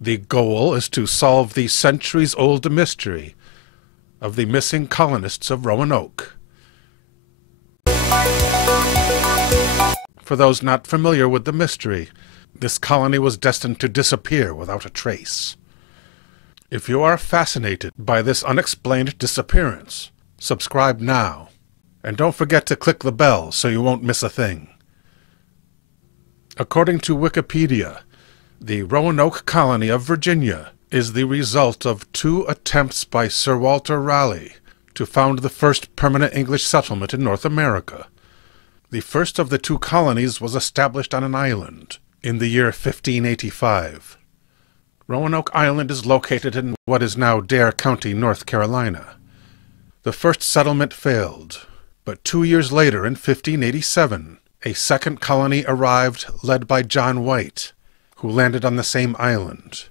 The goal is to solve the centuries-old mystery of the missing colonists of Roanoke. For those not familiar with the mystery, this colony was destined to disappear without a trace. If you are fascinated by this unexplained disappearance, subscribe now, and don't forget to click the bell so you won't miss a thing. According to Wikipedia, the Roanoke colony of Virginia is the result of 2 attempts by Sir Walter Raleigh to found the first permanent English settlement in North America. The first of the 2 colonies was established on an island in the year 1585. Roanoke Island is located in what is now Dare County, North Carolina. The first settlement failed, but 2 years later, in 1587, a second colony arrived led by John White, who landed on the same island.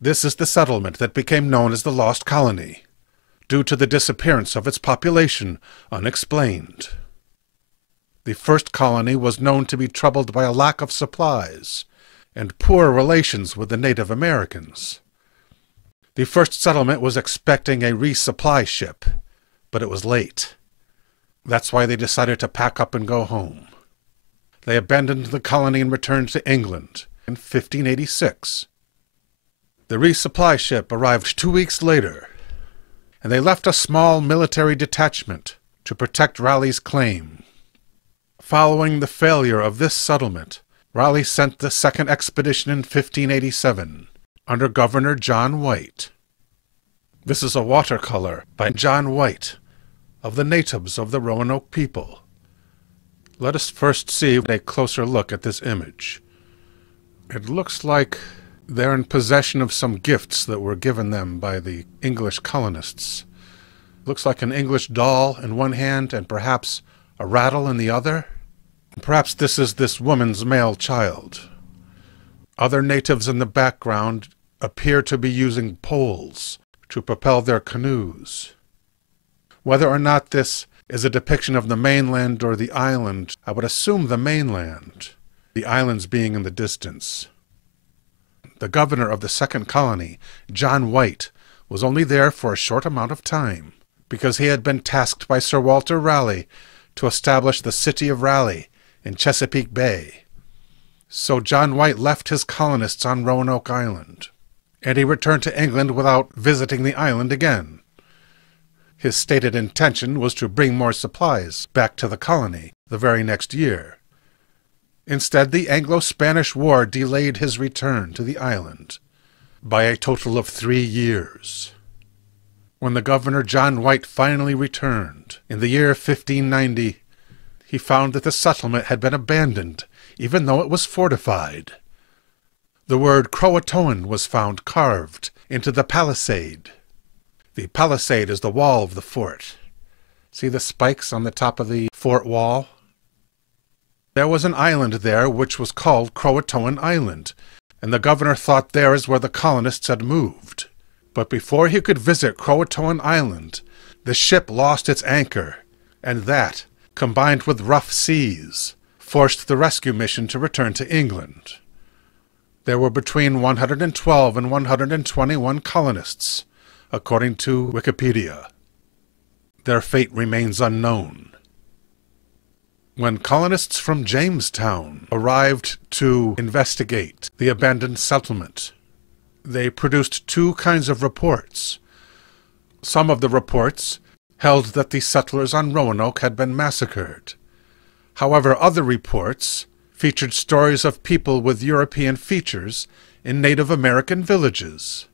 This is the settlement that became known as the Lost Colony, due to the disappearance of its population unexplained. The first colony was known to be troubled by a lack of supplies and poor relations with the Native Americans. The first settlement was expecting a resupply ship, but it was late. That's why they decided to pack up and go home. They abandoned the colony and returned to England in 1586. The resupply ship arrived 2 weeks later, and they left a small military detachment to protect Raleigh's claim. Following the failure of this settlement, Raleigh sent the second expedition in 1587 under Governor John White. This is a watercolor by John White of the natives of the Roanoke people. Let us first see a closer look at this image. It looks like they're in possession of some gifts that were given them by the English colonists. Looks like an English doll in one hand and perhaps a rattle in the other. Perhaps this is this woman's male child. Other natives in the background appear to be using poles to propel their canoes. Whether or not this is a depiction of the mainland or the island, I would assume the mainland, the islands being in the distance. The governor of the second colony, John White, was only there for a short amount of time, because he had been tasked by Sir Walter Raleigh to establish the city of Raleigh in Chesapeake Bay. So John White left his colonists on Roanoke Island, and he returned to England without visiting the island again. His stated intention was to bring more supplies back to the colony the very next year. Instead, the Anglo-Spanish War delayed his return to the island by a total of 3 years. When the governor John White finally returned in the year 1590, he found that the settlement had been abandoned, even though it was fortified. The word Croatoan was found carved into the palisade. The palisade is the wall of the fort. See the spikes on the top of the fort wall? There was an island there which was called Croatoan Island, and the governor thought there is where the colonists had moved. But before he could visit Croatoan Island, the ship lost its anchor, and that, combined with rough seas, forced the rescue mission to return to England. There were between 112 and 121 colonists, according to Wikipedia. Their fate remains unknown. When colonists from Jamestown arrived to investigate the abandoned settlement, they produced 2 kinds of reports. Some of the reports held that the settlers on Roanoke had been massacred. However, other reports featured stories of people with European features in Native American villages,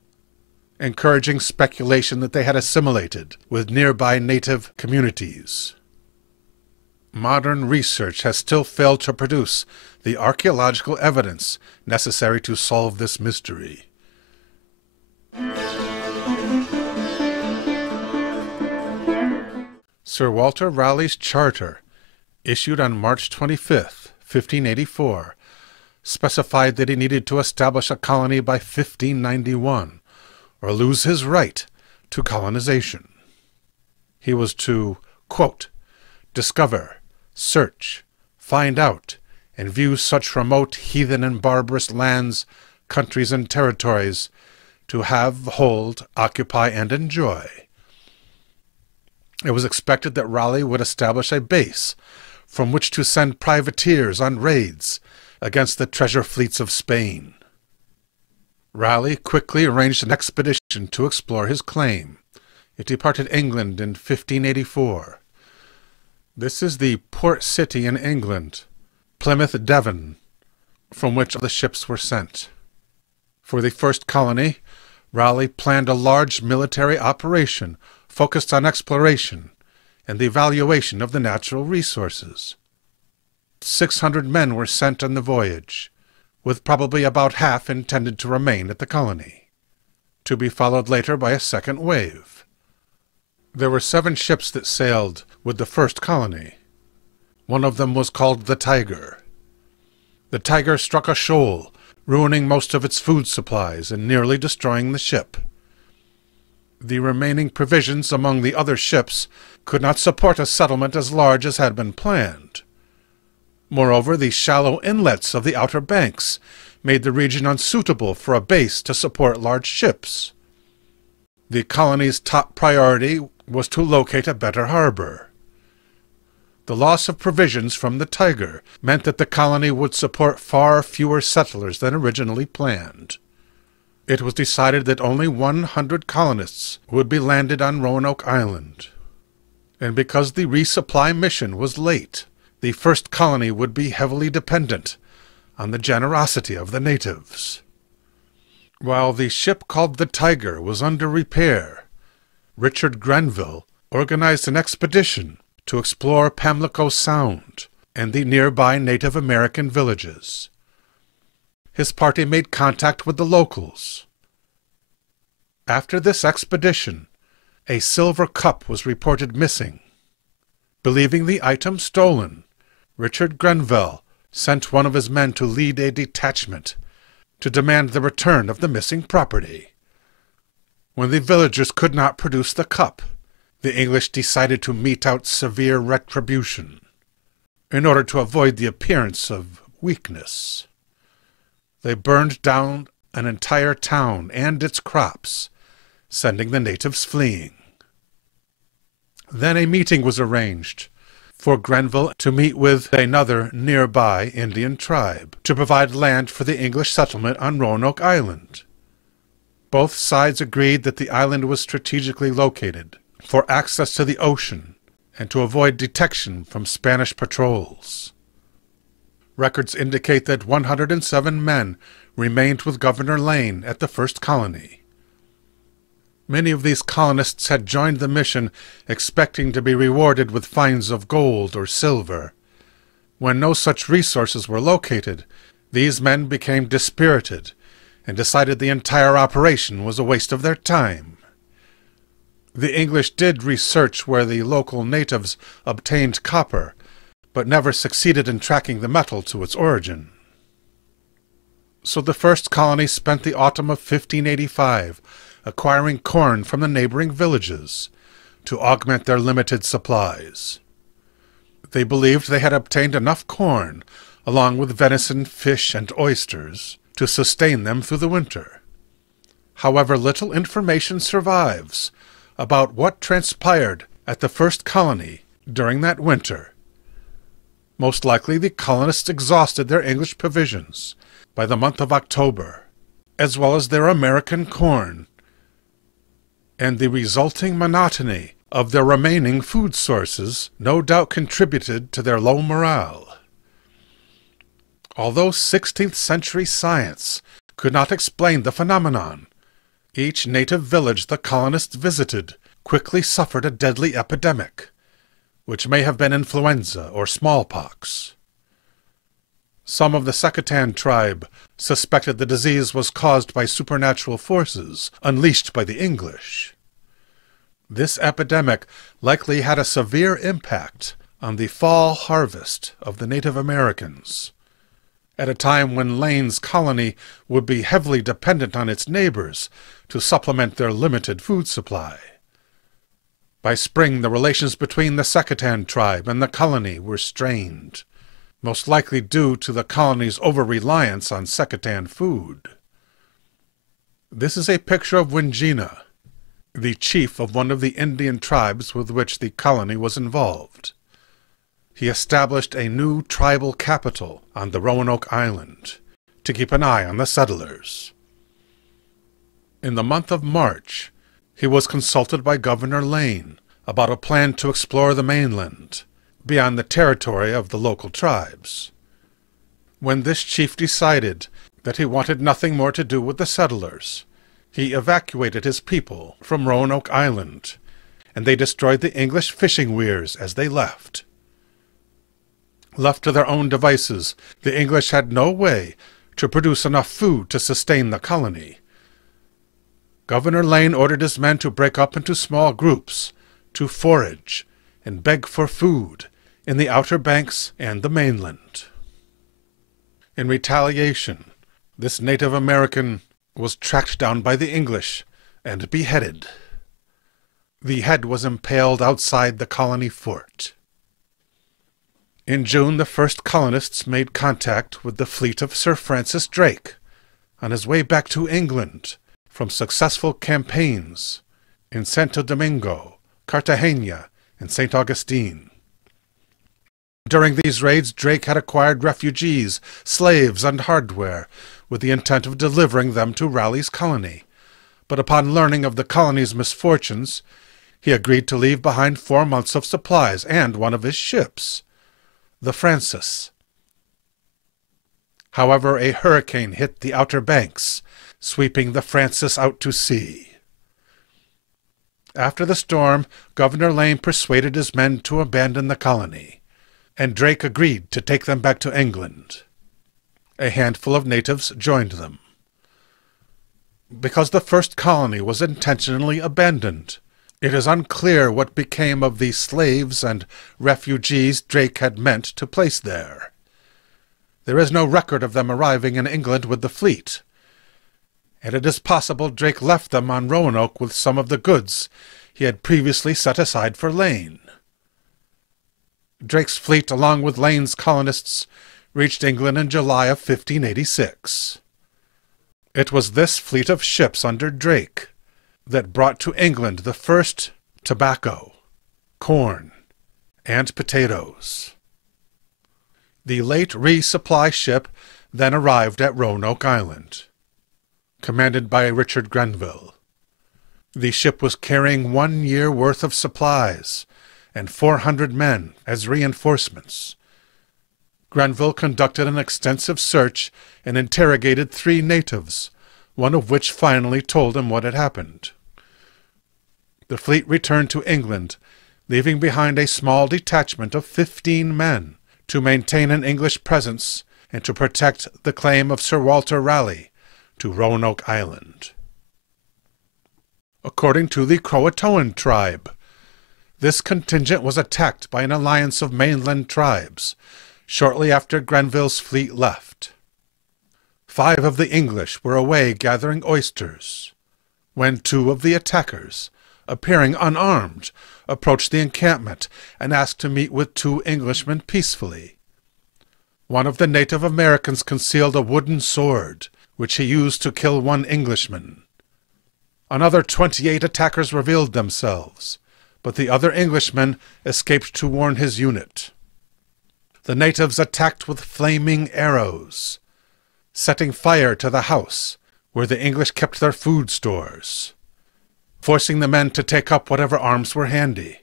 encouraging speculation that they had assimilated with nearby native communities. Modern research has still failed to produce the archaeological evidence necessary to solve this mystery. Sir Walter Raleigh's charter, issued on March 25, 1584, specified that he needed to establish a colony by 1591, or lose his right to colonization. He was to, quote, discover, search, find out, and view such remote, heathen, and barbarous lands countries and territories to have, hold, occupy, and enjoy. It was expected that Raleigh would establish a base from which to send privateers on raids against the treasure fleets of Spain. Raleigh quickly arranged an expedition to explore his claim. It departed England in 1584. This is the port city in England, Plymouth, Devon, from which the ships were sent. For the first colony, Raleigh planned a large military operation focused on exploration and the evaluation of the natural resources. 600 men were sent on the voyage, with probably about half intended to remain at the colony, to be followed later by a second wave. There were 7 ships that sailed with the first colony. One of them was called the Tiger. The Tiger struck a shoal, ruining most of its food supplies and nearly destroying the ship. The remaining provisions among the other ships could not support a settlement as large as had been planned. Moreover, the shallow inlets of the Outer Banks made the region unsuitable for a base to support large ships. The colony's top priority was to locate a better harbor. The loss of provisions from the Tiger meant that the colony would support far fewer settlers than originally planned. It was decided that only 100 colonists would be landed on Roanoke Island. And because the resupply mission was late, the first colony would be heavily dependent on the generosity of the natives. While the ship called the Tiger was under repair, Richard Grenville organized an expedition to explore Pamlico Sound and the nearby Native American villages. His party made contact with the locals. After this expedition, a silver cup was reported missing. Believing the item stolen, Richard Grenville sent one of his men to lead a detachment to demand the return of the missing property. When the villagers could not produce the cup, the English decided to mete out severe retribution in order to avoid the appearance of weakness. They burned down an entire town and its crops, sending the natives fleeing. Then a meeting was arranged for Grenville to meet with another nearby Indian tribe to provide land for the English settlement on Roanoke Island. Both sides agreed that the island was strategically located for access to the ocean and to avoid detection from Spanish patrols. Records indicate that 107 men remained with Governor Lane at the first colony. Many of these colonists had joined the mission expecting to be rewarded with finds of gold or silver. When no such resources were located, these men became dispirited and decided the entire operation was a waste of their time. The English did research where the local natives obtained copper, but never succeeded in tracking the metal to its origin. So the first colony spent the autumn of 1585 acquiring corn from the neighboring villages to augment their limited supplies. They believed they had obtained enough corn, along with venison, fish, and oysters, to sustain them through the winter. However, little information survives about what transpired at the first colony during that winter. Most likely the colonists exhausted their English provisions by the month of October, as well as their American corn, and the resulting monotony of their remaining food sources no doubt contributed to their low morale. Although 16th century science could not explain the phenomenon, each native village the colonists visited quickly suffered a deadly epidemic, which may have been influenza or smallpox. Some of the Secatan tribe suspected the disease was caused by supernatural forces unleashed by the English. This epidemic likely had a severe impact on the fall harvest of the Native Americans, at a time when Lane's colony would be heavily dependent on its neighbors to supplement their limited food supply. By spring, the relations between the Secatan tribe and the colony were strained, most likely due to the colony's over-reliance on Secatan food. This is a picture of Wingina, the chief of one of the Indian tribes with which the colony was involved. He established a new tribal capital on the Roanoke Island to keep an eye on the settlers. In the month of March, he was consulted by Governor Lane about a plan to explore the mainland, beyond the territory of the local tribes. When this chief decided that he wanted nothing more to do with the settlers, he evacuated his people from Roanoke Island, and they destroyed the English fishing weirs as they left. Left to their own devices, the English had no way to produce enough food to sustain the colony. Governor Lane ordered his men to break up into small groups, to forage and beg for food in the Outer Banks and the mainland. In retaliation, this Native American was tracked down by the English and beheaded. The head was impaled outside the colony fort. In June, the first colonists made contact with the fleet of Sir Francis Drake on his way back to England from successful campaigns in Santo Domingo, Cartagena, and St. Augustine. During these raids, Drake had acquired refugees, slaves, and hardware, with the intent of delivering them to Raleigh's colony. But upon learning of the colony's misfortunes, he agreed to leave behind 4 months of supplies and one of his ships, the Francis. However, a hurricane hit the Outer Banks, sweeping the Francis out to sea. After the storm, Governor Lane persuaded his men to abandon the colony, and Drake agreed to take them back to England. A handful of natives joined them. Because the first colony was intentionally abandoned, it is unclear what became of the slaves and refugees Drake had meant to place there. There is no record of them arriving in England with the fleet, and it is possible Drake left them on Roanoke with some of the goods he had previously set aside for Lane. Drake's fleet, along with Lane's colonists, reached England in July of 1586. It was this fleet of ships under Drake that brought to England the first tobacco, corn, and potatoes. The late resupply ship then arrived at Roanoke Island, commanded by Richard Grenville. The ship was carrying 1 year worth of supplies and 400 men as reinforcements. Grenville conducted an extensive search and interrogated 3 natives, one of which finally told him what had happened. The fleet returned to England, leaving behind a small detachment of 15 men to maintain an English presence and to protect the claim of Sir Walter Raleigh to Roanoke Island. According to the Croatoan tribe, this contingent was attacked by an alliance of mainland tribes shortly after Grenville's fleet left. 5 of the English were away gathering oysters, when 2 of the attackers, appearing unarmed, approached the encampment and asked to meet with 2 Englishmen peacefully. One of the Native Americans concealed a wooden sword, which he used to kill 1 Englishman. Another 28 attackers revealed themselves, but the other Englishman escaped to warn his unit. The natives attacked with flaming arrows, setting fire to the house where the English kept their food stores, forcing the men to take up whatever arms were handy.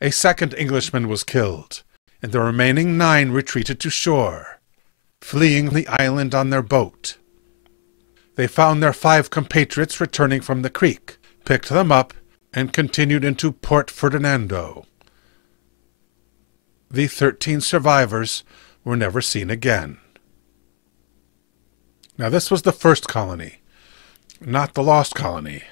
A second Englishman was killed, and the remaining 9 retreated to shore, fleeing the island on their boat. They found their 5 compatriots returning from the creek, picked them up, and continued into Port Ferdinando. The 13 survivors were never seen again. Now, this was the first colony, not the lost colony.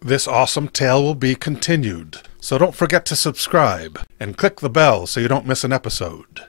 This awesome tale will be continued, so don't forget to subscribe and click the bell so you don't miss an episode.